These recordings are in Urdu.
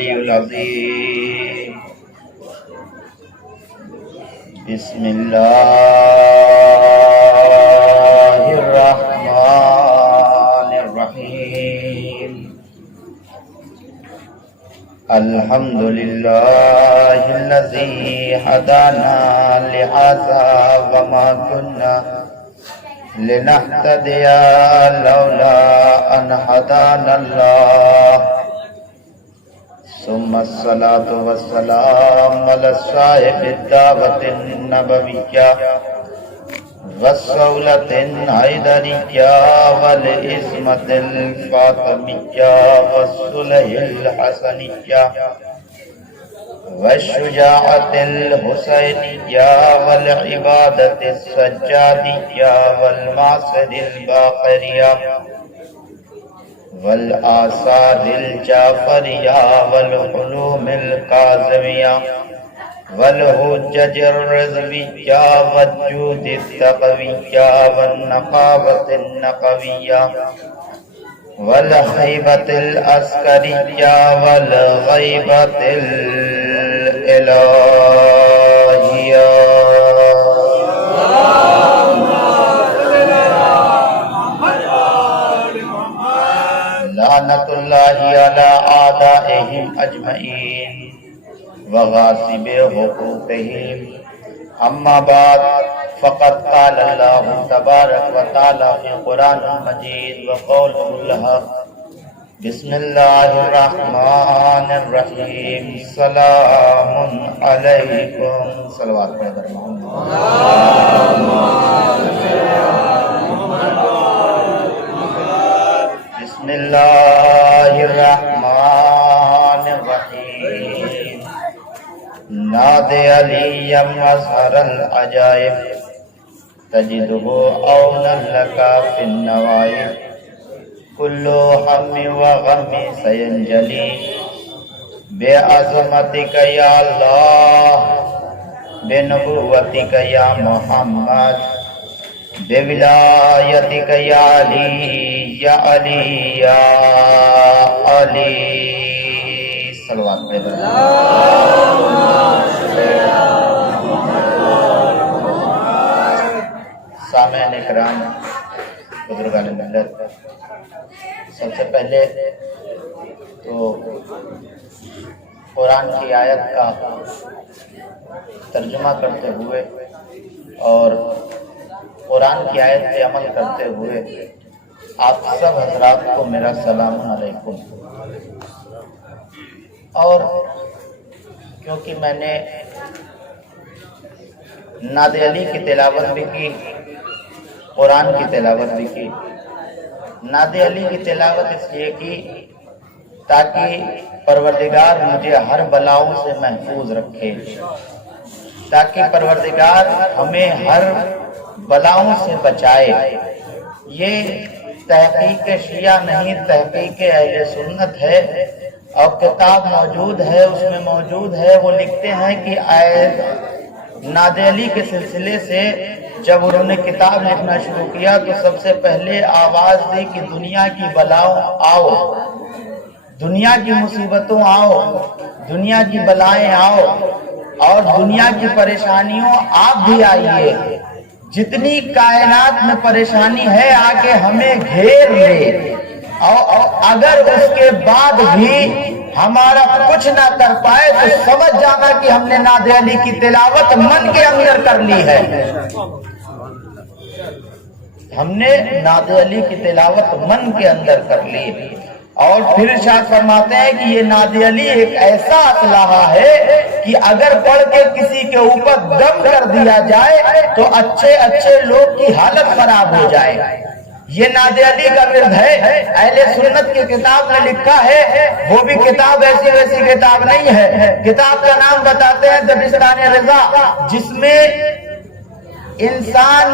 العلی العظیم. بسم اللہ الرحمن الرحیم. الحمد للہ الذی ہدانا لہذا وما كنا لنهتدي لولا ان هدانا الله. ثم الصلاة والسلام على صاحب الدعوة النبوية والصولة الحيدرية والعصمة الفاطمية والصلح الحسنية والشجاعة الحسينية والعبادة السجادية والمعصد الباقرية والآثار الجعفرية والعلوم الكاظمية والحجج الرضوية والجود التقوية والنقابة النقوية والهيبة العسكرية والغيبة الإلهية. لعنة الله على أعدائهم أجمعين وغاصب حقوقهم. أما بعد فقد قال الله تبارك وتعالى في القرآن المجيد وقوله الحق. بسم الله الرحمن الرحيم. سلام عليكم. صلوات پڑھیں محمد. بسم الله الرحمن الرحيم. نادي عليا مظهر العجائب تجده عونا لك في النوائب. كل هم وغم سينجلي بعظمتك يا الله بنبوتك يا محمد بولایتک یا علی یا علی یا علی. صلوات پہ سامعین اکرام، بزرگان ملت، سب سے پہلے تو قرآن کی آیت کا ترجمہ کرتے ہوئے اور قرآن کی آیت پہ عمل کرتے ہوئے آپ سب حضرات کو میرا سلام علیکم. اور کیونکہ میں نے نعت علی کی تلاوت بھی کی، قرآن کی تلاوت بھی کی. نعت علی کی تلاوت اس لیے کی تاکہ پروردگار مجھے ہر بلاؤں سے محفوظ رکھے، تاکہ پروردگار ہمیں ہر بلاؤں سے بچائے. یہ تحقیق شیعہ نہیں، تحقیق اہل سنت ہے اور کتاب موجود ہے، اس میں موجود ہے. وہ لکھتے ہیں کہ نعت علی کے سلسلے سے جب انہوں نے کتاب لکھنا شروع کیا تو سب سے پہلے آواز دی کہ دنیا کی بلاؤں آؤ، دنیا کی مصیبتوں آؤ، دنیا کی بلائیں آؤ اور دنیا کی پریشانیوں آپ بھی آئیے. جتنی کائنات میں پریشانی ہے آگے ہمیں گھیر لے، اور اگر اس کے بعد بھی ہمارا کچھ نہ کر پائے تو سمجھ جانا کہ ہم نے نعت علی کی تلاوت من کے اندر کر لی ہے. ہم نے نعت علی کی تلاوت من کے اندر کر لی. اور پھر ارشاد فرماتے ہیں کہ یہ نعت علی ایک ایسا اسلحہ ہے کہ اگر پڑھ کے کسی کے اوپر دم کر دیا جائے تو اچھے اچھے لوگ کی حالت خراب ہو جائے. یہ نعت علی کا ورد ہے. اہل سنت کی کتاب میں لکھا ہے، وہ بھی کتاب ایسی ویسی کتاب نہیں ہے. کتاب کا نام بتاتے ہیں دبستان رضا، جس میں انسان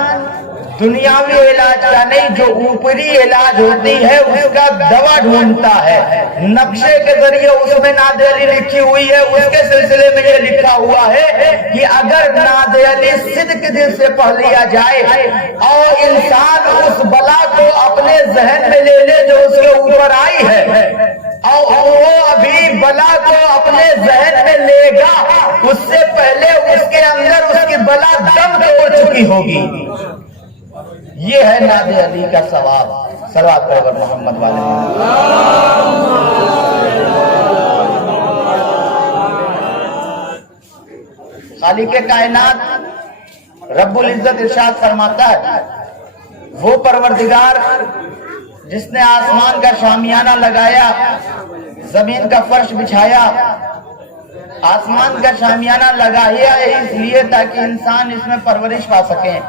دنیاوی علاج کا نہیں، جو اوپری علاج ہوتی ہے اس کا دوا ڈھونڈتا ہے. نقشے کے ذریعے اس میں نعت علی لکھی ہوئی ہے. اس کے سلسلے میں یہ لکھا ہوا ہے کہ اگر نعت علی صدق دل سے پڑھ لیا جائے اور انسان اس بلا کو اپنے ذہن میں لے لے جو اس کے اوپر آئی ہے اور وہ ابھی بلا کو اپنے ذہن میں لے گا اس سے پہلے اس کے اندر اس کی بلا دم توڑ چکی ہوگی. یہ ہے ناد علی کا ثواب. صلوات پر محمد والے خالق کائنات رب العزت ارشاد فرماتا ہے وہ پروردگار جس نے آسمان کا شامیانہ لگایا، زمین کا فرش بچھایا. آسمان کا شامیانہ لگایا ہے اس لیے تاکہ انسان اس میں پرورش پا سکیں.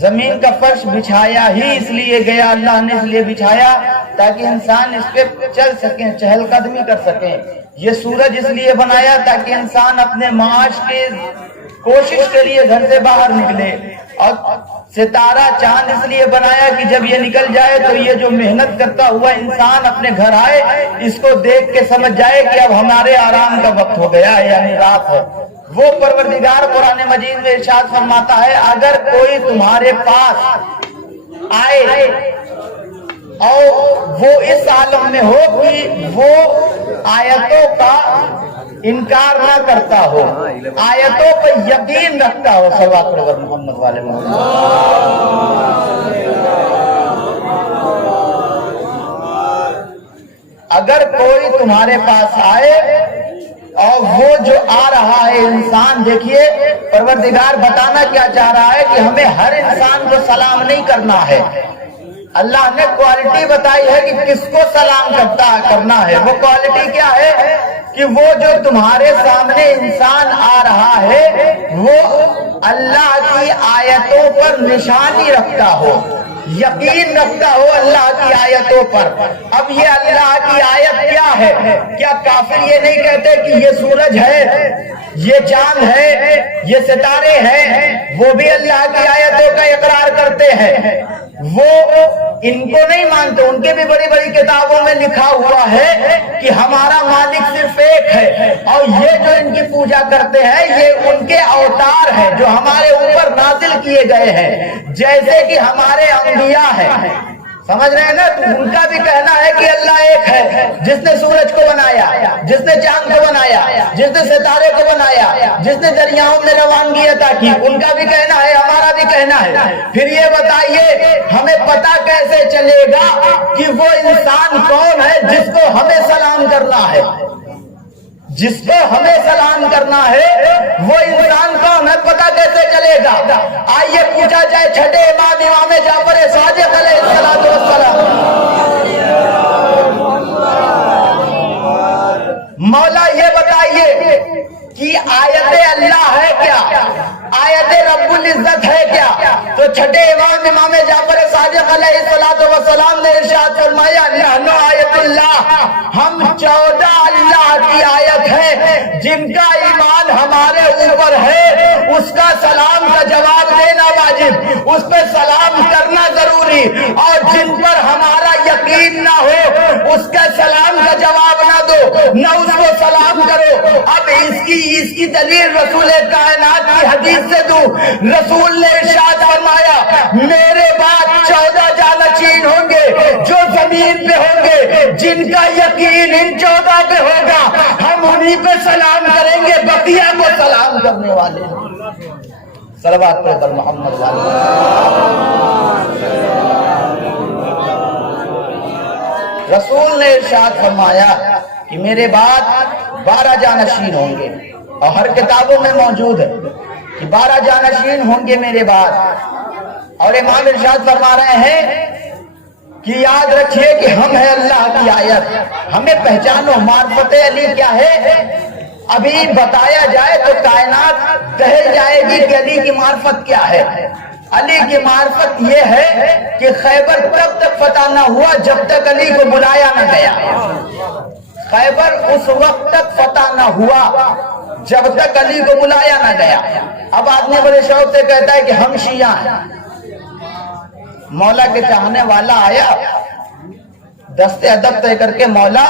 زمین کا فرش بچھایا ہی اس لیے گیا، اللہ نے اس لیے بچھایا تاکہ انسان اس پہ چل سکیں، چہل قدمی کر سکیں. یہ سورج اس لیے بنایا تاکہ انسان اپنے معاش کے کوشش کے لیے گھر سے باہر نکلے. اور ستارہ چاند اس لیے بنایا کہ جب یہ نکل جائے تو یہ جو محنت کرتا ہوا انسان اپنے گھر آئے، اس کو دیکھ کے سمجھ جائے کہ اب ہمارے آرام کا وقت ہو گیا ہے، یعنی رات ہے. وہ پروردگار قرآن مجید میں ارشاد فرماتا ہے اگر کوئی تمہارے پاس آئے اور وہ اس عالم میں ہو کہ وہ آیتوں کا انکار نہ کرتا ہو، آیتوں پر یقین رکھتا ہو. صلوات پر محمد والے محمد. اگر کوئی تمہارے پاس آئے اور وہ جو آ رہا ہے انسان، دیکھیے پروردگار بتانا کیا چاہ رہا ہے کہ ہمیں ہر انسان کو سلام نہیں کرنا ہے. اللہ نے کوالٹی بتائی ہے کہ کس کو سلام کرنا ہے. وہ کوالٹی کیا ہے کہ وہ جو تمہارے سامنے انسان آ رہا ہے وہ اللہ کی آیتوں پر نشانی رکھتا ہو، یقین رکھتا ہو اللہ کی آیتوں پر. اب یہ اللہ کی آیت کیا ہے؟ کیا کافر یہ نہیں کہتے کہ یہ سورج ہے، یہ چاند ہے، یہ ستارے ہیں؟ وہ بھی اللہ کی آیتوں کا اقرار کرتے ہیں. وہ ان کو نہیں مانتے. ان کے بھی بڑی بڑی کتابوں میں لکھا ہوا ہے کہ ہمارا مالک صرف ایک ہے، اور یہ جو ان کی پوجا کرتے ہیں یہ ان کے اوتار ہیں جو ہمارے اوپر نازل کیے گئے ہیں، جیسے کہ ہمارے انبیاء ہیں. سمجھ رہے ہیں نا؟ تو ان کا بھی کہنا ہے کہ اللہ ایک ہے، جس نے سورج کو بنایا، جس نے چاند کو بنایا، جس نے ستارے کو بنایا، جس نے دریاؤں میں روانگی عطا کی. ان کا بھی کہنا ہے، ہمارا بھی کہنا ہے. پھر یہ بتائیے ہمیں پتہ کیسے چلے گا کہ وہ انسان کون ہے جس کو ہمیں سلام کرنا ہے؟ جس کو ہمیں سلام کرنا ہے وہ انسان کون ہے؟ پتہ کیسے چلے گا؟ آئیے پوچھا جائے چھٹے امام جعفر صادق علیہ السلام. مولا یہ بتائیے کہ آیت اللہ ہے کیا؟ آیت رب العزت ہے کیا؟ تو چھٹے امام جعفر صادق علیہ السلام نے ارشاد فرمایا نحن آیت اللہ، ہم 14 اللہ کی آیت ہے. جن کا ایمان ہمارے اوپر ہے اس کا سلام کا جواب دینا واجب، اس پہ سلام کرنا ضروری. اور جن پر ہمارا یقین نہ ہو اس کا سلام کا جواب نہ دو، نہ اس کو سلام کرو. اب اس کی دلیل رسول کائنات کی حدیث سے دوں. رسول نے ارشاد فرمایا میرے بعد 14 جانشین ہوں گے جو زمین پہ ہوں گے، جن کا یقین ان 14 پہ ہوگا ہم انہی پہ سلام کریں گے، بقیہ کو سلام کرنے والے. صلوات پر محمد والے. رسول نے ارشاد فرمایا کہ میرے بعد 12 جانشین ہوں گے، اور ہر کتابوں میں موجود ہے کہ 12 جانشین ہوں گے میرے بعد. اور امام ارشاد فرما رہے ہیں کہ یاد رکھیے کہ ہم ہیں اللہ کی آیت، ہمیں پہچانو. معرفت علی کیا ہے ابھی بتایا جائے تو کائنات دہل جائے گی کہ علی کی معرفت کیا ہے. علی کی معرفت یہ ہے کہ خیبر تب تک فتح نہ ہوا جب تک علی کو بلایا نہ گیا. خیبر اس وقت تک فتح نہ ہوا جب تک علی کو بلایا نہ گیا. اب آدمی بڑے شوق سے کہتا ہے کہ ہم شیعہ ہیں. مولا کے چاہنے والا آیا دستے ادب طے کر کے، مولا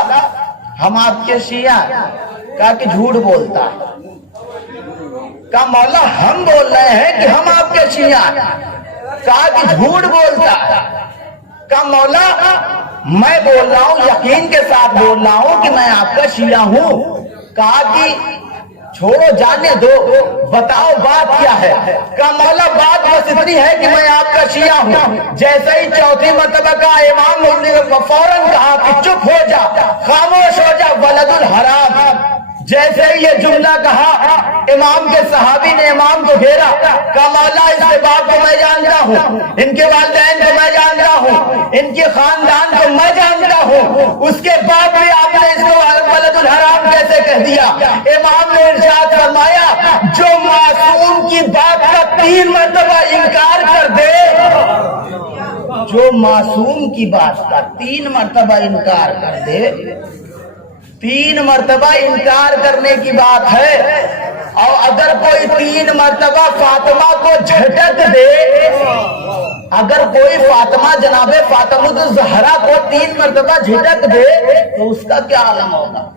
ہم آپ کے شیعہ ہیں. کہا کہ جھوٹ بولتا ہے. کہا مولا ہم بول رہے ہیں کہ ہم آپ کے شیعہ ہیں. کہا کہ جھوٹ بولتا ہے. کہا مولا میں بول رہا ہوں، یقین کے ساتھ بول رہا ہوں کہ میں آپ کا شیعہ ہوں۔ کہا کہ چھوڑو جانے دو، بتاؤ بات کیا ہے؟ کہا مولا بات بس اتنی ہے کہ میں آپ کا شیعہ ہوں۔ جیسے ہی چوتھی مرتبہ کا امام نے فوراً کہا کہ چپ ہو جا، خاموش ہو جا ولد الحرام۔ جیسے ہی یہ جملہ کہا، امام کے صحابی نے امام کو گھیرا، کہا مولا اس کے باپ کو میں جانتا ہوں، ان کے والدین کو میں جانتا ہوں، ان کے خاندان کو میں جانتا ہوں، اس کے بعد بھی آپ نے اس کو ولد الحرام کیسے کہہ دیا؟ امام نے ارشاد فرمایا جو معصوم کی بات کا 3 مرتبہ انکار کر دے، جو معصوم کی بات کا 3 مرتبہ انکار کر دے، 3 مرتبہ انکار کرنے کی بات ہے، اور اگر کوئی 3 مرتبہ فاطمہ کو جھٹک دے، اگر کوئی فاطمہ جناب فاطمہ الزہرا کو 3 مرتبہ جھٹک دے تو اس کا کیا عالم ہوگا؟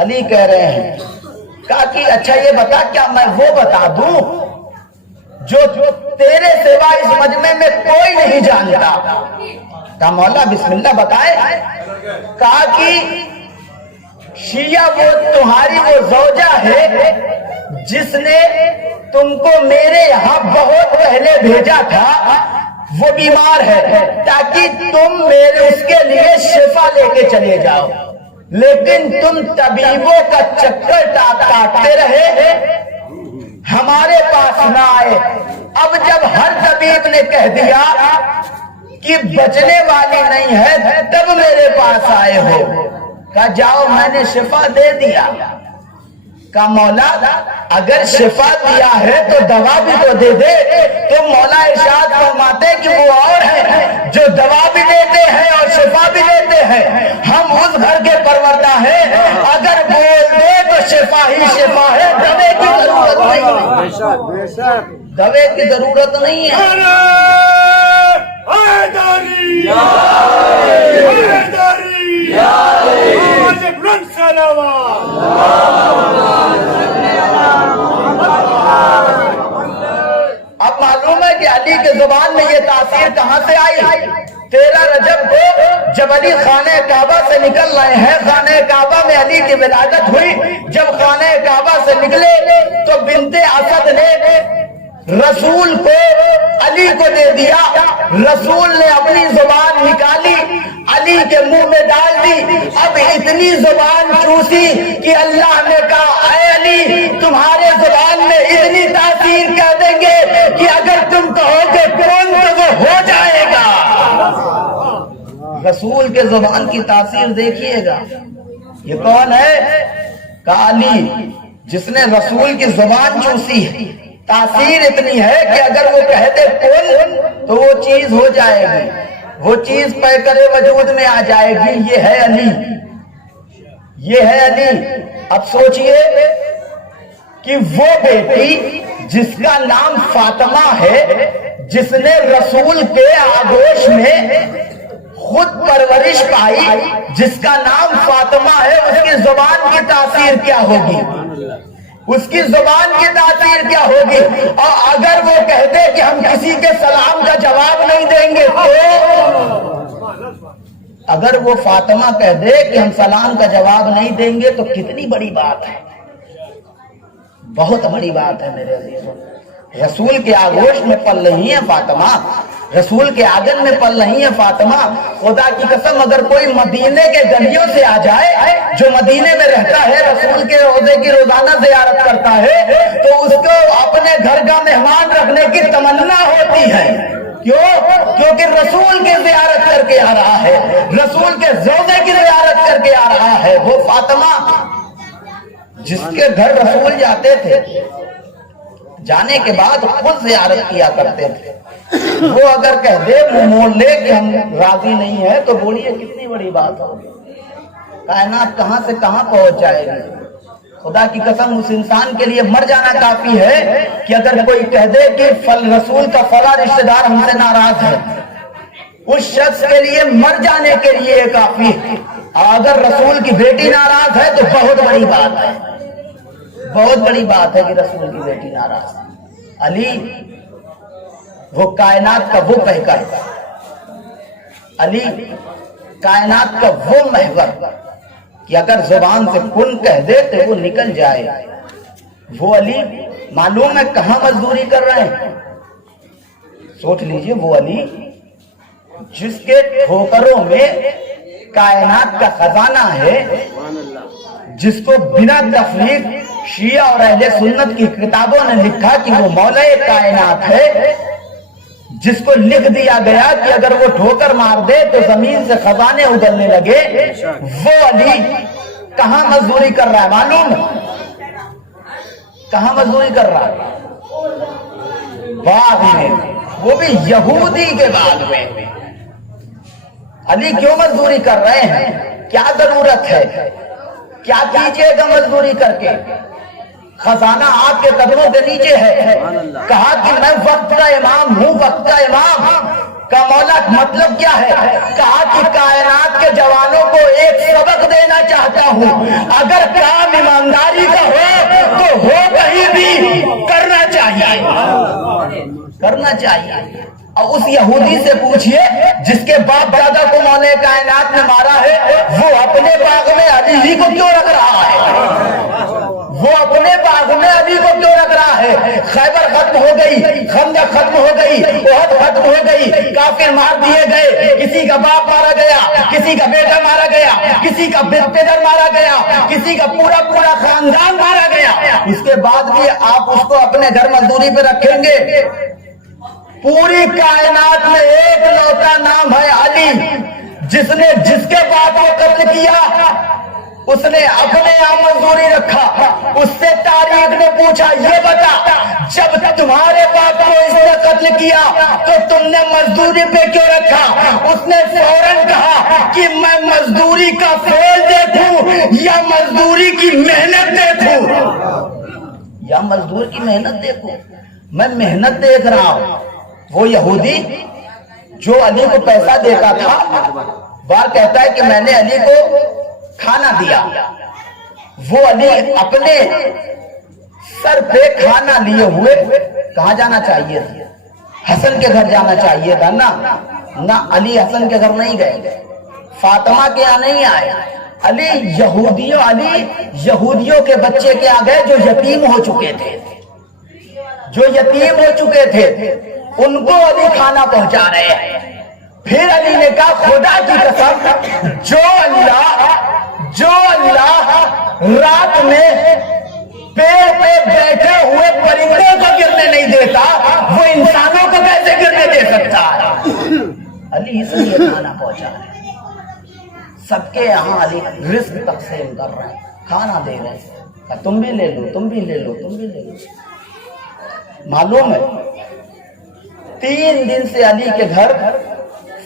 علی کہہ رہے ہیں، کہا کہ اچھا یہ بتا، کیا میں وہ بتا دوں جو تیرے سوا اس مجمع میں کوئی نہیں جانتا؟ کہا مولا بسم اللہ بتائے۔ کہا کہ شیعہ وہ تمہاری وہ زوجہ ہے جس نے تم کو میرے یہاں بہت پہلے بھیجا تھا، وہ بیمار ہے تاکہ تم میرے اس کے لیے شفا لے کے چلے جاؤ، لیکن تم طبیبوں کا چکر کاٹتے رہے، ہمارے پاس نہ آئے۔ اب جب ہر طبیب نے کہہ دیا کہ بچنے والی نہیں ہے تب میرے پاس آئے ہو۔ کہا جاؤ میں نے شفا دے دیا۔ کہا مولا اگر شفا دیا ہے تو دوا بھی تو دے دے۔ تو مولا ارشاد فرماتے کہ وہ اور ہیں جو دوا بھی دیتے ہیں اور شفا بھی دیتے ہیں، ہم اس گھر کے پروردہ ہیں، اگر بول دے تو شفا ہی شفا ہے، دوے کی ضرورت نہیں ہے، دوے کی ضرورت نہیں ہے۔ اب معلوم ہے کہ علی کے زبان میں یہ تاثیر کہاں سے آئی؟ 13 رجب کو جب علی خانہ کعبہ سے نکل رہے ہیں، خانہ کعبہ میں علی کی ولادت ہوئی، جب خانہ کعبہ سے نکلے تو بنت اسد نے رسول کو علی کو دے دیا، رسول نے اپنی زبان نکالی علی کے منہ میں ڈال دی، اب اتنی زبان چوسی کہ اللہ نے کہا اے علی تمہارے زبان میں اتنی تاثیر کر دیں گے کہ اگر تم کہو گے کون تو وہ ہو جائے گا۔ رسول کے زبان کی تاثیر دیکھیے گا، یہ کون ہے؟ کہا علی، جس نے رسول کی زبان چوسی ہے، تاثیر اتنی ہے کہ اگر وہ کہتے کن تو وہ چیز ہو جائے گی، وہ چیز پیکر وجود میں آ جائے گی۔ یہ ہے علی، یہ ہے علی۔ اب سوچئے کہ وہ بیٹی جس کا نام فاطمہ ہے، جس نے رسول کے آغوش میں خود پرورش پائی، جس کا نام فاطمہ ہے، اس کی زبان کی تاثیر کیا ہوگی؟ اس کی زبان کی تاثیر کیا ہوگی؟ اور اگر وہ کہتے کہ ہم کسی کے سلام کا جواب نہیں دیں گے تو، اگر وہ فاطمہ کہہ دے کہ ہم سلام کا جواب نہیں دیں گے تو کتنی بڑی بات ہے، بہت بڑی بات ہے میرے عزیزوں۔ رسول کے آغوش میں پل رہی ہیں فاطمہ، رسول کے آنگن میں پل رہی ہیں فاطمہ۔ خدا کی قسم اگر کوئی مدینے کے گلیوں سے آ جائے، جو مدینے میں رہتا ہے، رسول کے روضے کی روزانہ زیارت کرتا ہے، تو اس کو اپنے گھر کا مہمان رکھنے کی تمنا ہوتی ہے۔ کیوں؟ کیونکہ رسول کی زیارت کر کے آ رہا ہے، رسول کے روضے کی زیارت کر کے آ رہا ہے۔ وہ فاطمہ جس کے گھر رسول جاتے تھے، جانے کے بعد خود زیارت کیا کرتے تھے، وہ اگر کہہ دے منہ موڑ لے کہ ہم راضی نہیں ہیں تو بولیے کتنی بڑی بات ہوگی، کائنات کہاں سے کہاں پہنچ جائے گی۔ خدا کی قسم اس انسان کے لیے مر جانا کافی ہے کہ اگر کوئی کہہ دے کہ رسول کا فلاں رشتہ دار ہم سے ناراض ہے، اس شخص کے لیے مر جانے کے لیے کافی ہے۔ اگر رسول کی بیٹی ناراض ہے تو بہت بڑی بات ہے، بہت بڑی بات ہے کہ رسول کی بیٹی ناراض ہے۔ علی وہ کائنات کا وہ پیکر، علی کائنات کا وہ محور کہ اگر زبان سے کن کہہ دے تو وہ نکل جائے، وہ علی معلوم ہے کہاں مزدوری کر رہے ہیں؟ سوچ لیجئے، وہ علی جس کے ٹھوکروں میں کائنات کا خزانہ ہے، جس کو بنا تفریق شیعہ اور اہل سنت کی کتابوں نے لکھا کہ وہ مولا کائنات ہے، جس کو لکھ دیا گیا کہ اگر وہ ٹھوکر مار دے تو زمین سے خزانے اگلنے لگے، وہ علی کہاں مزدوری کر رہا ہے معلوم ہے؟ کہاں مزدوری کر رہا ہے؟ باغ میں، وہ بھی یہودی کے باغ میں۔ علی کیوں مزدوری کر رہے ہیں؟ کیا ضرورت ہے؟ کیا کیجئے گا مزدوری کر کے؟ خزانہ آپ کے قدموں کے نیچے ہے۔ کہا کہ میں وقت کا امام ہوں، وقت کا امام کا مولا مطلب کیا ہے؟ کہا کہ کائنات کے جوانوں کو ایک سبق دینا چاہتا ہوں، اگر کام ایمانداری کا ہو تو ہو کہیں بھی کرنا چاہیے۔ اور اس یہودی سے پوچھئے جس کے باپ دادا کو مولا کائنات نے مارا ہے، وہ اپنے باغ میں علی ہی کو کیوں رکھ رہا ہے؟ وہ اپنے باغ میں علی کو کیوں رکھ رہا ہے؟ خیبر ختم ہو گئی، خندق ختم ہو گئی، احد ختم ہو گئی، کافر مار دیے گئے، کسی کا باپ مارا گیا، کسی کا بیٹا مارا گیا، کسی کا پدر مارا گیا، کسی کا پورا خاندان مارا گیا، اس کے بعد بھی آپ اس کو اپنے گھر مزدوری پہ رکھیں گے؟ پوری کائنات میں ایک لوٹا نام ہے علی، جس کے باپ کو قتل کیا اس نے اپنے یہاں مزدوری رکھا۔ اس سے تاریخ نے پوچھا، یہ بتا جب تمہارے باپ کو اس نے قتل کیا تو تم نے مزدوری پہ کیوں رکھا؟ اس نے فوراً کہا کہ میں مزدوری کا فعل دیکھوں یا مزدوری کی محنت دیکھوں؟ یا مزدور کی محنت دیکھوں؟ میں محنت دیکھ رہا ہوں۔ وہ یہودی جو علی کو پیسہ دیتا تھا، بار کہتا ہے کہ میں نے علی کو کھانا دیا، وہ علی اپنے سر پہ کھانا لیے ہوئے کہاں جانا چاہیے تھا؟ حسن کے گھر جانا چاہیے تھا نہ علی حسن کے گھر نہیں گئے، فاطمہ کے یہاں نہیں آئے، علی یہودیوں کے بچے کے یہاں گئے جو یتیم ہو چکے تھے، ان کو علی کھانا پہنچا رہے ہیں۔ پھر علی نے کہا خدا کی قسم، جو اللہ رات میں پیڑ پہ بیٹھے ہوئے پرندوں کو گرنے نہیں دیتا، وہ انسانوں کو کیسے گرنے دے سکتا ہے؟ علی اس لیے کھانا پہنچا رہے ہیں، سب کے یہاں علی رزق تقسیم کر رہے ہیں، کھانا دے رہے ہیں، تم بھی لے لو، تم بھی لے لو، تم بھی لے لو۔ معلوم ہے 3 دن سے علی کے گھر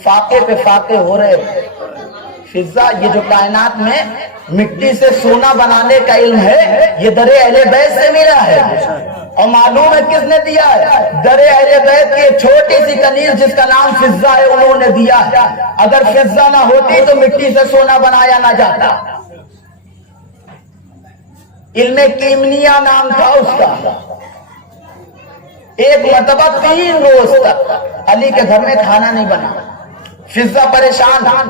فاقے پہ فاقے ہو رہے ہیں۔ فضہ، یہ جو کائنات میں مٹی سے سونا بنانے کا علم ہے، یہ در اہل بیت سے ملا ہے، اور معلوم ہے کس نے دیا ہے؟ در اہل بیت کی چھوٹی سی کنیز جس کا نام فضہ ہے، انہوں نے دیا ہے۔ اگر فضہ نہ ہوتی تو مٹی سے سونا بنایا نہ جاتا۔ علم کیمیا نام تھا اس کا۔ ایک مرتبہ 3 روز تک علی کے گھر میں کھانا نہیں بنا، فضہ پریشان،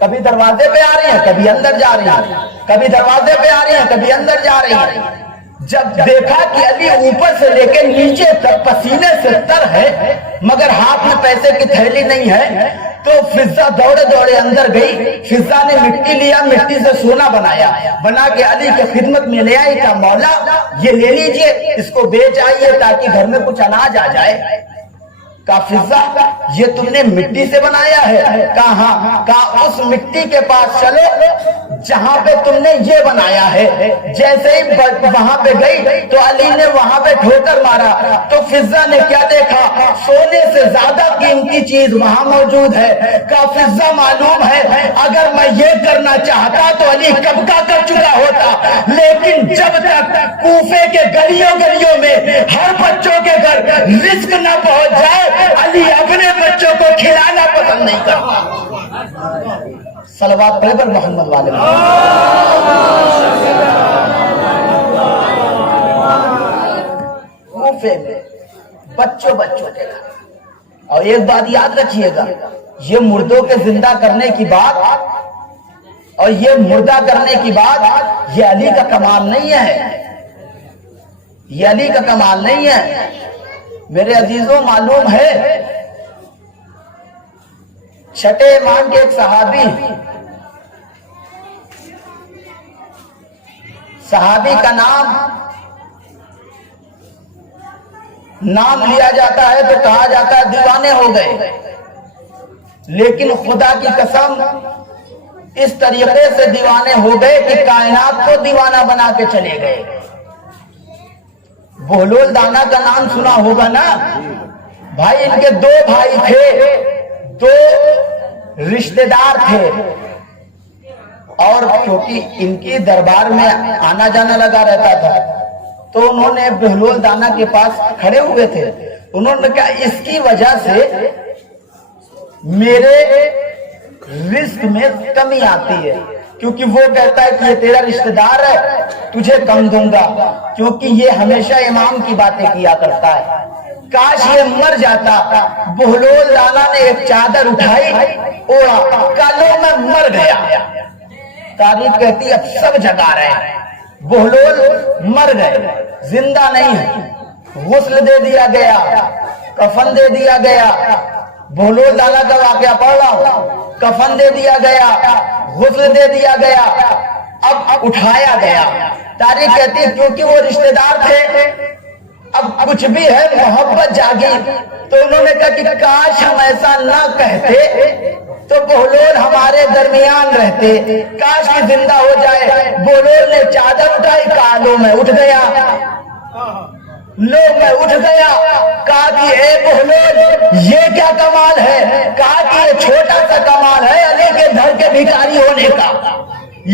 کبھی دروازے پہ آ رہی ہیں، کبھی اندر جا رہی ہیں، کبھی دروازے پہ آ رہی ہیں، کبھی اندر جا رہی ہیں۔ جب دیکھا کہ علی اوپر سے لے کے نیچے تک پسینے سے تر ہے مگر ہاتھ میں پیسے کی تھیلی نہیں ہے، تو فضہ دوڑے اندر گئی۔ فضہ نے مٹی لیا، مٹی سے سونا بنا کے علی کے خدمت میں لے آئی، کہا مولا یہ لے لیجئے، اس کو بیچ آئیے تاکہ گھر میں کچھ اناج آ جائے۔ کہا فضہ یہ تم نے مٹی سے بنایا ہے؟ کہا ہاں۔ کہا اس مٹی کے پاس چلو جہاں پہ تم نے یہ بنایا ہے۔ جیسے ہی وہاں پہ گئی تو علی نے وہاں پہ ٹھوکر مارا تو فضہ نے کیا دیکھا؟ سونے سے زیادہ قیمتی چیز وہاں موجود ہے۔ کہا فضہ معلوم ہے اگر میں یہ کرنا چاہتا تو علی کب کا کر چکا ہوتا، لیکن جب تک کوفے کے گلیوں میں ہر بچوں کے گھر رزق نہ پہنچ جائے، علی اپنے بچوں کو کھلانا پسند نہیں کرتا۔ صلوات پڑھے پر محمد والے کوفے میں بچوں کے گھر اور ایک بات یاد رکھیے گا، یہ مردوں کے زندہ کرنے کی بات اور یہ مردہ کرنے کی بات، یہ علی کا کمال نہیں ہے، یہ علی کا کمال نہیں ہے میرے عزیزوں۔ معلوم ہے چھٹے امام کے ایک صحابی کا نام لیا جاتا ہے تو کہا جاتا ہے دیوانے ہو گئے، لیکن خدا کی قسم اس طریقے سے دیوانے ہو گئے کہ کائنات کو دیوانہ بنا کے چلے گئے۔ بہلول دانا کا نام سنا ہوگا نا بھائی، ان کے دو بھائی تھے، دو رشتہ دار تھے، اور کیونکہ ان کی دربار میں آنا جانا لگا رہتا تھا تو انہوں نے بہلول دانا کے پاس کھڑے ہوئے تھے، انہوں نے کہا اس کی وجہ سے میرے رزق میں کمی آتی ہے، کیونکہ وہ کہتا ہے کہ یہ تیرا رشتہ دار ہے، تجھے کم دوں گا، کیونکہ یہ ہمیشہ امام کی باتیں کیا کرتا ہے۔ کاش یہ مر جاتا۔ بہلول دانا نے ایک چادر اٹھائی، اوڑا، کالوں میں مر گیا۔ تاریخ کہتی اب سب جگا رہے ہیں، بہلول مر گئے، زندہ نہیں، غسل دے دیا گیا، کفن دے دیا گیا۔ بہلول دانا کا واقعہ پڑھ رہا ہوں، کفن دے دیا گیا، غسل دے دیا گیا، اب اٹھایا گیا۔ تاریخ کہتی ہے کیونکہ وہ رشتہ دار تھے، اب کچھ بھی ہے محبت جاگی، تو انہوں نے کہا کہ کاش ہم ایسا نہ کہتے تو بہلول ہمارے درمیان رہتے، کاش کہ زندہ ہو جائے۔ بہلول نے چادر اٹھائی، کہا لو میں اٹھ گیا، لو میں اٹھ گیا۔ کہا کہ اے بہلول یہ کیا کمال ہے؟ کہا کہ یہ چھوٹا سا کمال ہے علی کے گھر کے بھکاری ہونے کا،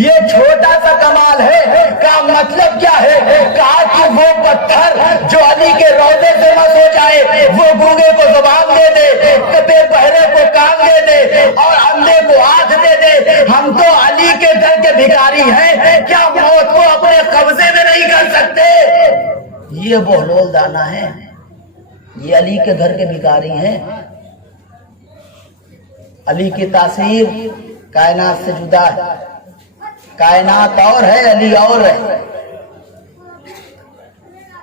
یہ چھوٹا سا کمال ہے۔ کا مطلب کیا ہے؟ کہا کہ وہ پتھر جو علی کے روضے سے مس ہو جائے، وہ گونگے کو زبان دے دے، کبے بہرے کو کان دے دے، اور اندھے کو آنکھ دے دے۔ ہم تو علی کے گھر کے بھکاری ہیں، کیا موت کو اپنے قبضے میں نہیں کر سکتے؟ یہ بہلول دانا ہے، یہ علی کے گھر کے بھکاری ہیں۔ علی کی تاثیر کائنات سے جدا ہے، کائنات اور ہے، علی اور ہے۔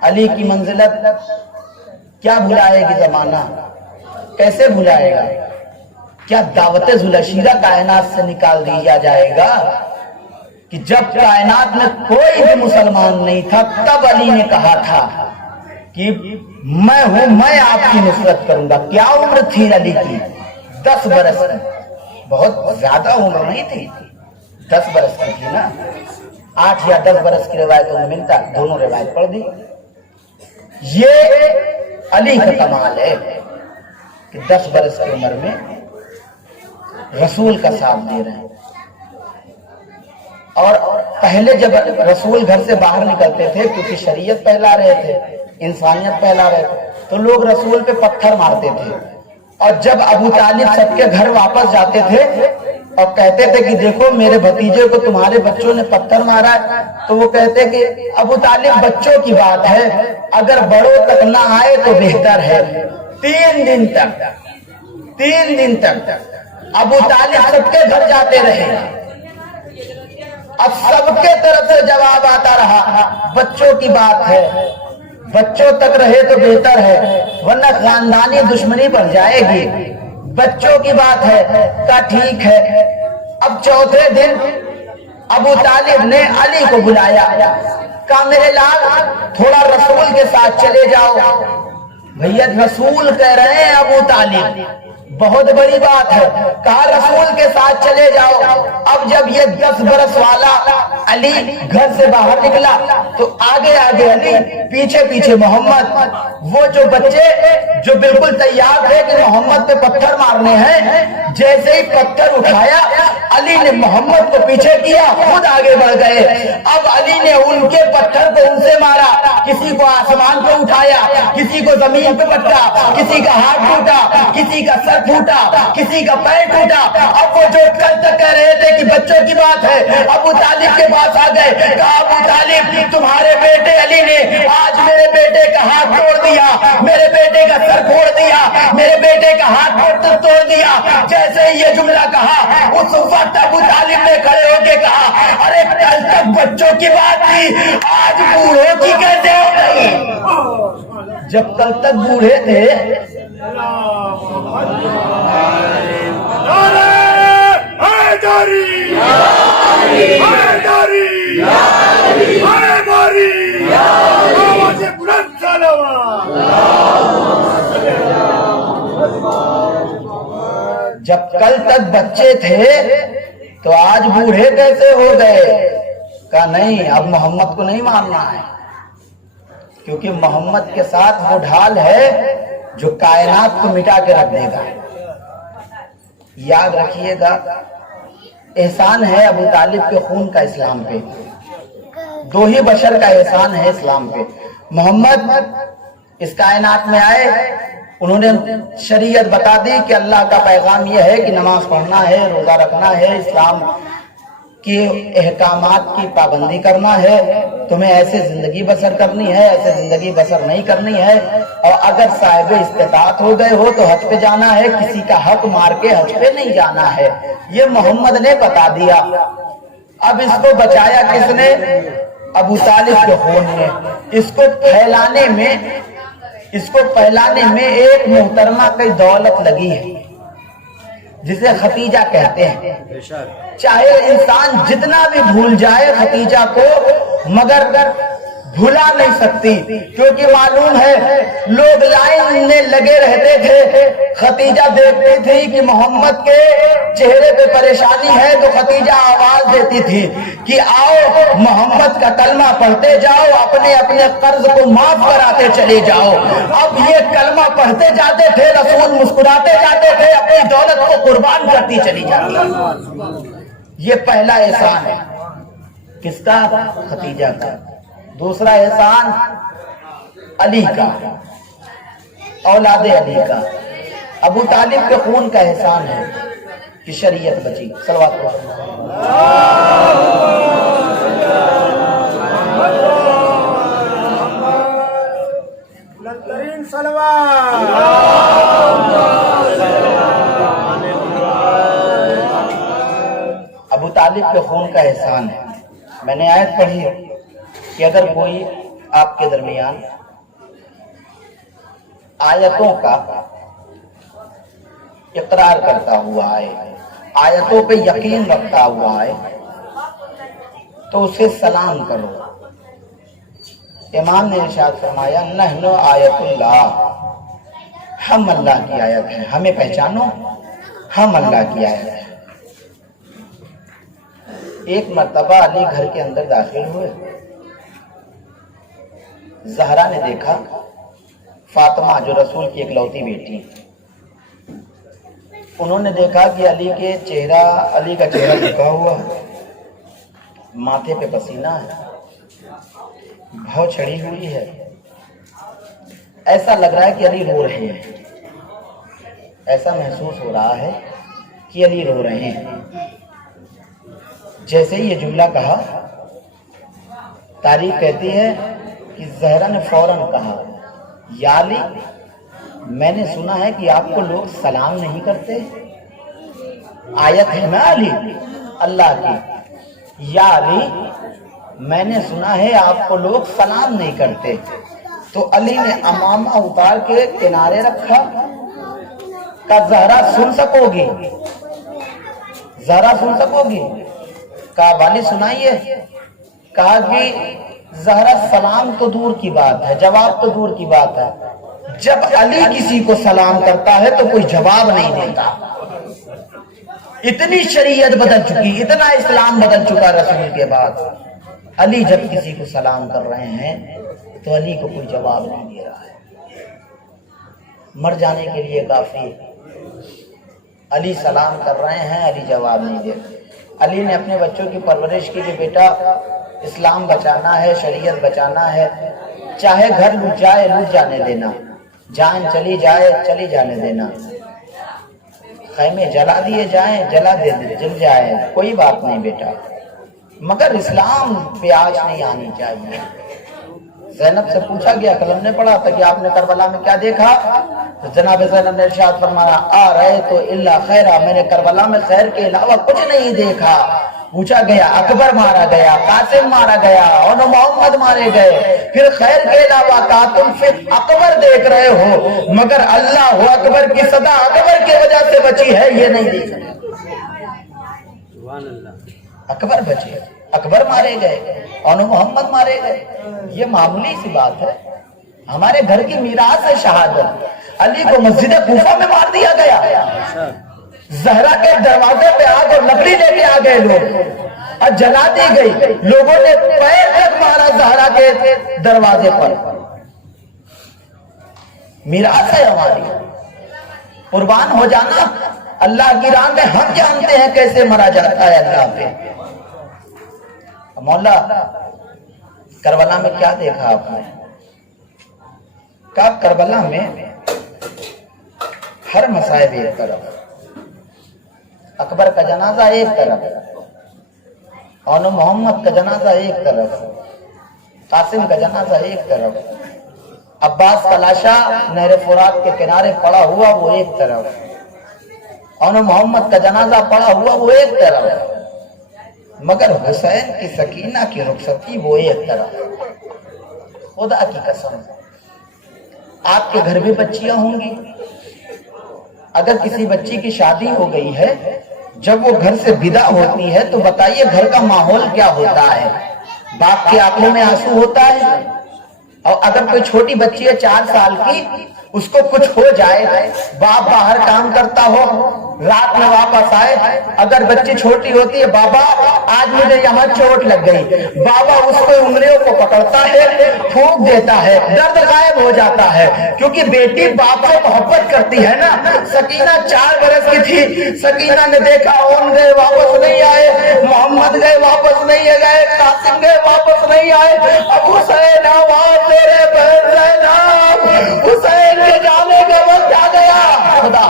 علی کی منزلت کیا بھلائے گی زمانہ، کیسے بھلائے گا؟ کیا دعوت ذوالشیرہ کائنات سے نکال دیا جائے گا کہ جب کائنات میں کوئی بھی مسلمان نہیں تھا تب علی نے کہا تھا کہ میں ہوں، میں آپ کی نصرت کروں گا۔ کیا عمر تھی علی کی؟ 10 برس، بہت زیادہ عمر نہیں تھی، 10 برس کی تھی نا، 8 یا 10 برس کی روایتوں میں ملتا، دونوں روایت پڑھ دی۔ یہ علی کا کمال ہے کہ 10 برس کی عمر میں رسول کا ساتھ دے رہے ہیں۔ اور پہلے جب رسول گھر سے باہر نکلتے تھے، کیونکہ شریعت پھیلا رہے تھے، انسانیت پھیلا رہے تھے، تو لوگ رسول پہ پتھر مارتے تھے، اور جب ابو طالب سب کے گھر واپس جاتے تھے اور کہتے تھے کہ دیکھو میرے بھتیجے کو تمہارے بچوں نے پتھر مارا ہے، تو وہ کہتے کہ ابو طالب بچوں کی بات ہے، اگر بڑوں تک نہ آئے تو بہتر ہے۔ 3 دن تک ابو طالب سب کے گھر جاتے رہے، اب سب کے طرف سے جواب آتا رہا بچوں کی بات ہے، بچوں تک رہے تو بہتر ہے ورنہ خاندانی دشمنی بڑھ جائے گی، بچوں کی بات ہے۔ کہا ٹھیک ہے۔ اب 4تھے دن ابو طالب نے علی کو بلایا، کہا میرے لال تھوڑا رسول کے ساتھ چلے جاؤ۔ بھیا رسول کہہ رہے ہیں ابو طالب، بہت بڑی بات ہے، کہا رسول کے ساتھ چلے جاؤ۔ اب جب یہ 10 برس والا علی گھر سے باہر نکلا تو آگے آگے علی، پیچھے پیچھے محمد۔ وہ جو بچے جو بالکل تیار تھے کہ محمد پہ پتھر مارنے ہیں، جیسے ہی پتھر اٹھایا علی نے محمد کو پیچھے کیا، خود آگے بڑھ گئے۔ اب علی نے ان کے پتھر کو ان سے مارا، کسی کو آسمان پہ اٹھایا، کسی کو زمین پہ پٹا، کسی کا ہاتھ ٹوٹا، کسی کا سر پھوٹا، کسی کا پیر ٹوٹا۔ اب وہ جو کل تک کہہ رہے تھے کہ بچوں کی بات ہے، ابو طالب کے پاس آ گئے، کہا ابو طالب تمہارے بیٹے علی نے آج میرے بیٹے کا ہاتھ توڑ دیا، میرے بیٹے کا سر پھوڑ دیا، میرے بیٹے کا ہاتھ توڑ دیا۔ جیسے ہی یہ جملہ کہا، اس وقت ابو طالب نے کھڑے ہو کے کہا، ارے کل تک بچوں کی بات تھی، آج بوڑھوں کی کیسے ہو گئی؟ جب کل تک بوڑھے تھے جب کل تک بچے تھے تو آج بوڑھے کیسے ہو گئے؟ کہا نہیں، اب محمد کو نہیں ماننا ہے، کیونکہ محمد کے ساتھ وہ ڈھال ہے جو کائنات کو مٹا کے رکھ دے گا۔ یاد رکھیے گا، احسان ہے ابو طالب کے خون کا اسلام پہ، دو ہی بشر کا احسان ہے اسلام پہ۔ محمد اس کائنات میں آئے، انہوں نے شریعت بتا دی کہ اللہ کا پیغام یہ ہے کہ نماز پڑھنا ہے، روزہ رکھنا ہے، اسلام کے احکامات کی پابندی کرنا ہے، تمہیں ایسے زندگی بسر کرنی ہے، ایسے زندگی بسر نہیں کرنی ہے، اور اگر صاحب استطاعت ہو گئے ہو تو حج پہ جانا ہے، کسی کا حق مار کے حج پہ نہیں جانا ہے۔ یہ محمد نے بتا دیا۔ اب اس کو بچایا کس نے؟ ابو طالب کے خون نے۔ اس کو پھیلانے میں ایک محترمہ کی دولت لگی ہے، جسے ختیجہ کہتے ہیں۔ چاہے انسان جتنا بھی بھول جائے ختیجہ کو، مگر بھلا نہیں سکتی، کیونکہ معلوم ہے لوگ لائن میں لگے رہتے تھے، ختیجہ دیکھتی تھی کہ محمد کے چہرے پہ پریشانی ہے تو ختیجہ آواز دیتی تھی کہ آؤ محمد کا کلمہ پڑھتے جاؤ، اپنے اپنے قرض کو معاف کراتے چلے جاؤ۔ اب یہ کلمہ پڑھتے جاتے تھے، رسول مسکراتے جاتے تھے، اپنی دولت کو قربان کرتی چلی جاتی۔ یہ پہلا احسان ہے، کس کا؟ ختیجہ کا۔ دوسرا احسان علی کا، اولاد علی کا۔ ابو طالب کے خون کا احسان ہے کہ شریعت بچی۔ صلوات ابو طالب کے خون کا احسان ہے۔ میں نے آیت پڑھی کہ اگر کوئی آپ کے درمیان آیتوں کا اقرار کرتا ہوا ہے، آیتوں پہ یقین رکھتا ہوا ہے، تو اسے سلام کرو۔ امام نے ارشاد فرمایا نحن آیت اللہ، ہم اللہ کی آیت ہیں، ہمیں پہچانو، ہم اللہ کی آیت ہیں۔ ایک مرتبہ علی گھر کے اندر داخل ہوئے، زہرا نے دیکھا فاطمہ جو رسول کی اکلوتی بیٹی، انہوں نے دیکھا کہ علی کا چہرہ جھکا ہوا، ماتھے پہ پسینہ ہے، بھو چڑھی ہوئی ہے، ایسا لگ رہا ہے کہ علی رو رہے ہیں، ایسا محسوس ہو رہا ہے کہ علی رو رہے ہیں۔ جیسے ہی یہ جملہ کہا، تاریخ کہتی ہے کہ زہرا نے فوراً کہا یا علی، میں نے سنا ہے کہ آپ کو لوگ سلام نہیں کرتے، آیت ہے نا علی اللہ کی، یا علی میں نے سنا ہے آپ کو لوگ سلام نہیں کرتے۔ تو علی نے امامہ اتار کے کنارے رکھا، کہا زہرا سن سکو گی، زہرا سن سکو گی؟ کہا والی سنائیے۔ کہا کہ زہرا سلام تو دور کی بات ہے، جواب تو دور کی بات ہے، جب علی کسی کو سلام کرتا ہے تو کوئی جواب نہیں دیتا۔ اتنی شریعت بدل چکی، اتنا اسلام بدل چکا رسول کے بعد، علی جب کسی کو سلام کر رہے ہیں تو علی کو کوئی جواب نہیں دے رہا ہے، مر جانے کے لیے کافی۔ علی سلام کر رہے ہیں، علی جواب نہیں دے رہے۔ علی نے اپنے بچوں کی پرورش کی کہ بیٹا اسلام بچانا ہے، شریعت بچانا ہے، چاہے گھر لوٹ جائے لوٹ جانے دینا، جان چلی جائے چلی جانے دینا، خیمے جلا دیے جائیں جل جائے، کوئی بات نہیں بیٹا، مگر اسلام پہ آج نہیں آنی چاہیے۔ زینب سے پوچھا گیا، کلم نے پڑھا تھا کہ آپ نے کربلا میں کیا دیکھا؟ تو جناب زینب نے ارشاد فرمایا آ رہے تو الا خیرہ، میں نے کربلا میں خیر کے علاوہ کچھ نہیں دیکھا۔ پوچھا گیا اکبر مارا گیا، قاسم مارا گیا اور محمد مارے گئے، پھر خیر کے علاوہ کہا تم صرف اکبر دیکھ رہے ہو، مگر اللہ اکبر کی صدا اکبر کی وجہ سے بچی ہے، یہ نہیں دیکھ رہے۔ اکبر بچے، اکبر مارے گئے اور محمد مارے گئے، یہ معمولی سی بات ہے۔ ہمارے گھر کی میراث ہے شہادت۔ علی کو مسجد کوفہ میں مار دیا گیا، زہرا کے دروازے پہ آگ اور لکڑی لے کے آ گئے لوگ اور جلا دی گئی، لوگوں نے پیر تک مارا زہرا کے دروازے پر۔ میراث ہے ہماری، قربان ہو جانا اللہ کی راہ میں، ہم جانتے ہیں کیسے مرا جاتا ہے اللہ پہ۔ مولا کربلا میں کیا دیکھا آپ نے؟ کہا کربلا میں ہر مصائب ایک طرف، اکبر کا جنازہ ایک طرف، اور محمد کا جنازہ ایک طرف، قاسم کا جنازہ ایک طرف، عباس کا لاشا نہر فرات کے کنارے پڑا ہوا وہ ایک طرف، اور محمد کا جنازہ پڑا ہوا وہ ایک طرف، مگر حسین کی سکینہ کی رخصتی وہ ایک طرف۔ خدا کی قسم آپ کے گھر بھی بچیاں ہوں گی، اگر کسی بچی کی شادی ہو گئی ہے، جب وہ گھر سے ودا ہوتی ہے تو بتائیے گھر کا ماحول کیا ہوتا ہے؟ باپ کے آنکھوں میں آنسو ہوتا ہے، اور اگر کوئی چھوٹی بچی ہے 4 سال کی، اس کو کچھ ہو جائے، باپ باہر کام کرتا ہو، رات میں واپس آئے، اگر بچی چھوٹی ہوتی ہے، بابا آج مجھے یہاں چوٹ لگ گئی، بابا اس کو انگلیوں کو پکڑتا ہے، پھونک دیتا ہے، درد غائب ہو جاتا ہے، کیونکہ بیٹی باپ سے محبت کرتی ہے نا۔ سکینہ 4 برس کی تھی، سکینہ نے دیکھا اون گئے واپس نہیں آئے، محمد گئے واپس نہیں گئے، قاسم گئے واپس نہیں آئے، اب حسین آواز تیرے بہن زینب، حسین کے جانے کا وقت آ گیا۔ خدا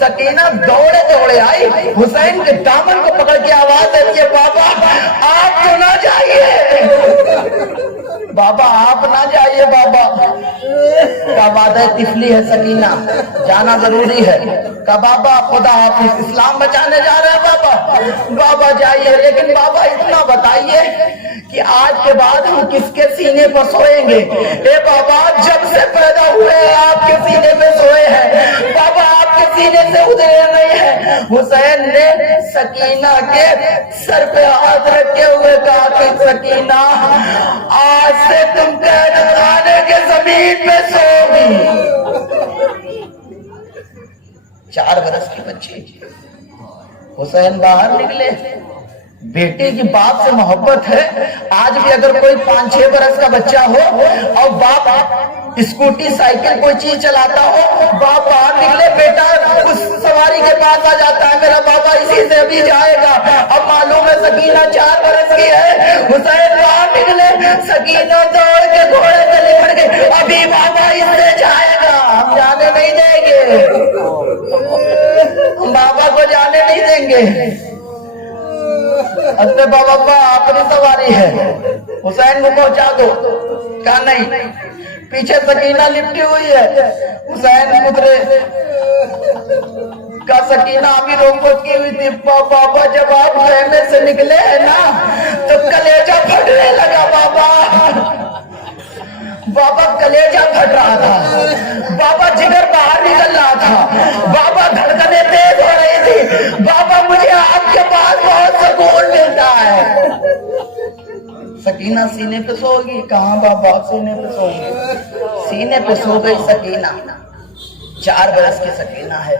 سکینہ دوڑے دوڑے آئی، حسین کے دامن کو پکڑ کے آواز دیتی ہے بابا آپ تو نہ جائیے، بابا آپ نہ جائیے بابا۔ کا وعدہ طفلی ہے سکینہ، جانا ضروری ہے۔ کا بابا خدا حافظ، اسلام بچانے جا رہے ہیں بابا، بابا جائیے، لیکن بابا اتنا بتائیے کہ آج کے بعد ہم کس کے سینے پر سوئیں گے؟ اے بابا جب سے پیدا ہوئے ہیں آپ کے سینے پہ سوئے ہیں، بابا آپ کے سینے سے ادھرے نہیں ہیں۔ حسین نے سکینہ کے سر پہ ہاتھ رکھے ہوئے کہا کہ سکینہ آج سے تم قید خانے کے زمین پہ سوگی۔ 4 برس کی بچی، حسین باہر نکلے، بیٹے کی باپ سے محبت ہے۔ آج بھی اگر کوئی 5-6 برس کا بچہ ہو اور باپ اسکوٹی سائیکل کوئی چیز چلاتا ہو، باپ باہر نکلے، بیٹا اس سواری کے پاس آ جاتا ہے، میرا بابا اسی سے ابھی جائے گا۔ اب معلوم ہے سکینہ 4 برس کی ہے، حسین باہر نکلے، سکینہ دوڑ کے گھوڑے سے لپٹ گئی، ابھی بابا اس سے جائے گا، ہم جانے نہیں دیں گے، ہم بابا کو جانے نہیں دیں گے۔ حضرت بابا اپنی سواری ہے، حسین کو پہنچا دو۔ کہا نہیں، پیچھے سکینہ لپٹی ہوئی ہے، حسین اترے۔ کہا سکینہ ابھی روک کی ہوئی تھی، بابا جب آپ خیمے سے نکلے ہیں نا تو کلیجہ پھٹنے لگا بابا، بابا کلیجہ پھٹ رہا تھا، بابا جگر باہر نکل رہا تھا، بابا دھڑکنیں تیز ہو رہی تھی، بابا مجھے آپ کے پاس بہت سکون ملتا ہے۔ سکینہ سینے پہ سو گئی، کہاں بابا سینے پہ سو گئی، سینے پہ سو گئی سکینہ۔ 4 برس کی سکینہ ہے،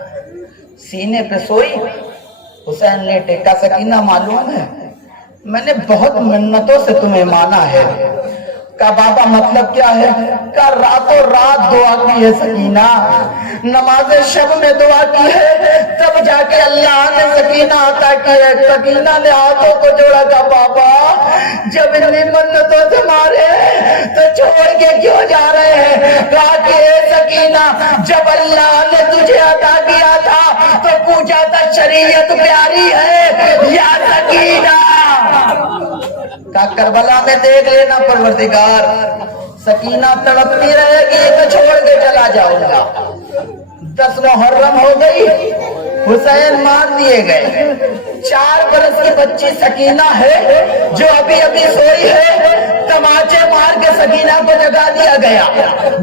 سینے پہ سوئی، حسین لیٹے۔ کا سکینہ معلوم ہے میں نے بہت منتوں سے تمہیں مانا ہے، کا بابا مطلب کیا ہے؟ کا راتوں رات دعا کی ہے سکینہ، نماز شب میں دعا کی ہے، تب جا کے اللہ نے سکینہ عطا کی ہے۔ سکینہ نے ہاتھوں کو جوڑا، کا بابا جب اتنی منتوں سے مارے تو چھوڑ کے کیوں جا رہے ہیں؟ کہا کہ اے سکینہ جب اللہ نے تجھے عطا کیا تھا تو پوچھا تھا شریعت پیاری ہے یا سکینہ؟ کہا کربلا میں دیکھ لینا پروردگار، سکینہ تڑپتی رہے گی تو چھوڑ کے چلا جاؤں گا۔ 10 محرم ہو گئی، حسین مار دیے گئے، 4 برس کی بچی سکینہ ہے جو ابھی ابھی سوئی ہے، تماچے مار کے سکینہ کو جگا دیا گیا،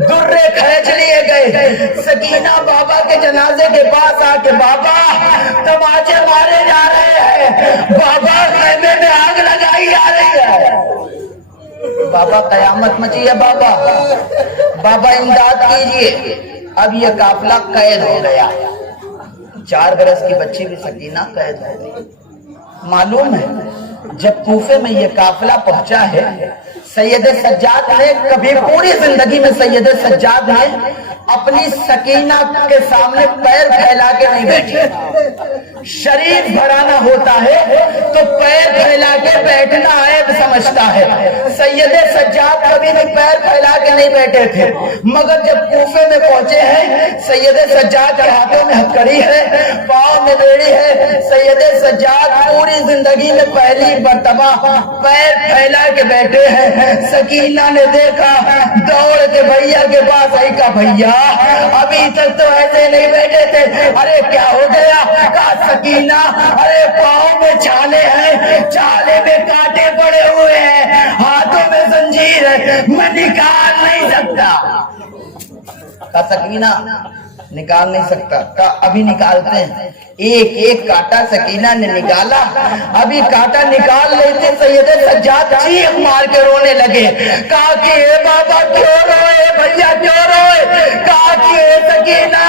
درے کھینچ لیے گئے۔ سکینہ بابا کے جنازے کے پاس آ کے بابا تماچے مارے جا رہے ہیں، بابا خیمے میں آگ لگائی جا رہی ہے، بابا قیامت مچی ہے، بابا امداد کیجئے۔ اب یہ قافلہ قید ہو گیا، 4 برس کی بچی بھی سکینہ قید ہو گئی۔ معلوم ہے جب کوفے میں یہ قافلہ پہنچا ہے، سید سجاد نے کبھی پوری زندگی میں سید سجاد نے اپنی سکینہ کے سامنے پیر پھیلا کے نہیں بیٹھے۔ شریف گھرانہ ہوتا ہے تو پیر پھیلا کے بیٹھنا عیب سمجھتا ہے، سید سجاد کبھی بھی پیر پھیلا کے نہیں بیٹھے تھے، مگر جب کوفے میں پہنچے ہیں، سید سجاد کے ہاتھوں میں ہتھکڑی ہے، پاؤں میں بیڑی ہے، سید سجاد پوری زندگی میں پہلی مرتبہ پیر پھیلا کے بیٹھے ہیں۔ سکینہ نے دیکھا، دوڑ کے بھیا کے پاس آئی، کا بھیا ابھی تک تو ایسے نہیں بیٹھے تھے، ارے کیا ہو گیا؟ کہا سکینہ ارے پاؤں میں چھالے ہیں، چھالے میں کانٹے پڑے ہوئے ہیں، ہاتھوں میں زنجیر ہے، میں نکال نہیں سکتا۔ کہا سکینہ نکال نہیں سکتا؟ کہا ابھی نکالتے ہیں۔ ایک ایک کانٹا سکینہ نے نکالا، ابھی کانٹا نکال لیتے سید سجاد چیخ مار کے رونے لگے۔ کہا کہ اے بابا کیوں روئے، بھیا کیوں روئے؟ کہا کہ اے سکینہ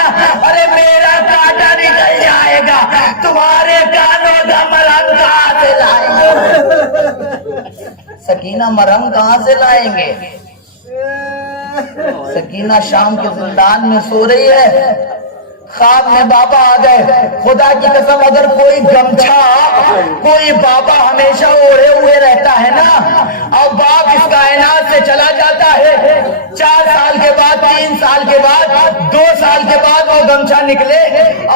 ارے میرا کانٹا نکل جائے گا، تمہارے کانوں کا مرہم کہاں سے لائیں گے؟ سکینہ مرہم کہاں سے لائیں گے؟ سکینہ شام کے زندان میں سو رہی ہے، خواب میں بابا آ گئے۔ خدا کی قسم اگر کوئی گمچھا کوئی بابا ہمیشہ اوڑھے ہوئے رہتا ہے نا، اور باپ اس کائنات سے چلا جاتا ہے، 4 سال کے بعد، 3 سال کے بعد، 2 سال کے بعد وہ گمچھا نکلے،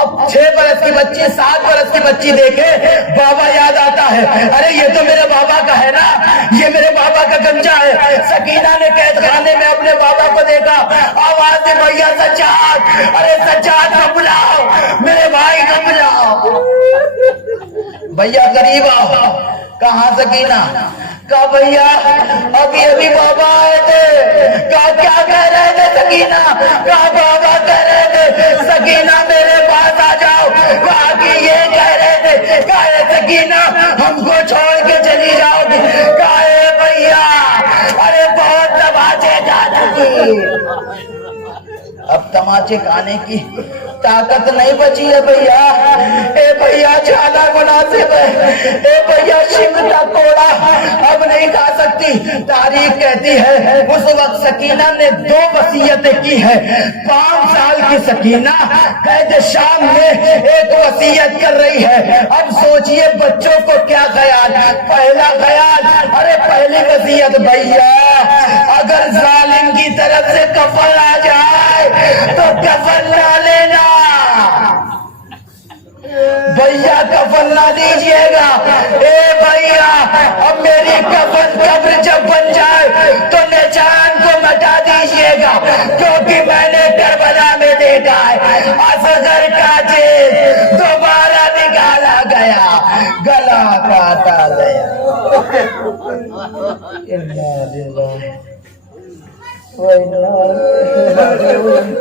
اب 6 برس کی بچی، 7 برس کی بچی دیکھے، بابا یاد آتا ہے، ارے یہ تو میرے بابا کا ہے نا، یہ میرے بابا کا گمچھا ہے۔ سکینہ نے قید خانے میں اپنے بابا کو دیکھا، آواز دے بھیا سجاد، ارے سجاد کو بلاؤ، میرے بھائی کو بلاؤ، بھیا قریب آؤ۔ کہاں سکینہ؟ کہا بھیا ابھی ابھی بابا آئے تھے۔ کہا کیا کہہ رہے تھے سکینہ؟ کہا بابا کہہ رہے تھے سکینہ میرے پاس آ جاؤ۔ کہا کہ یہ کہہ رہے تھے، کہا اے سکینہ ہم کو چھوڑ کے چلی جاؤ گی؟ کہا اے بھیا ارے بہت تماچے کھا چکی، اب تماچے کھانے کی طاقت نہیں بچی ہے بھیا۔ اے بھیا زیادہ مناسب ہے، اے بھیا شمتا کوڑا اب نہیں کھا سکتی۔ تاریخ کہتی ہے اس وقت سکینہ نے 2 وصیتیں کی ہے۔ 5 سال کی سکینہ قید شام میں ایک وصیت کر رہی ہے۔ اب سوچئے بچوں کو کیا خیال؟ پہلا خیال، ارے پہلی وصیت بھیا اگر ظالم کی طرف سے کفن آ جائے تو کفن نہ لینا، بھیا کفن نہ دیجئے گا۔ اے بھیا اب میری کفن قبر جب بن جائے تو نشان کو مٹا دیجئے گا، کیونکہ میں نے کربلا میں دیکھا ہے اصغر کا جسم دوبارہ نکالا گیا، گلا کاٹا گیا۔ انا للہ و انا الیہ راجعون۔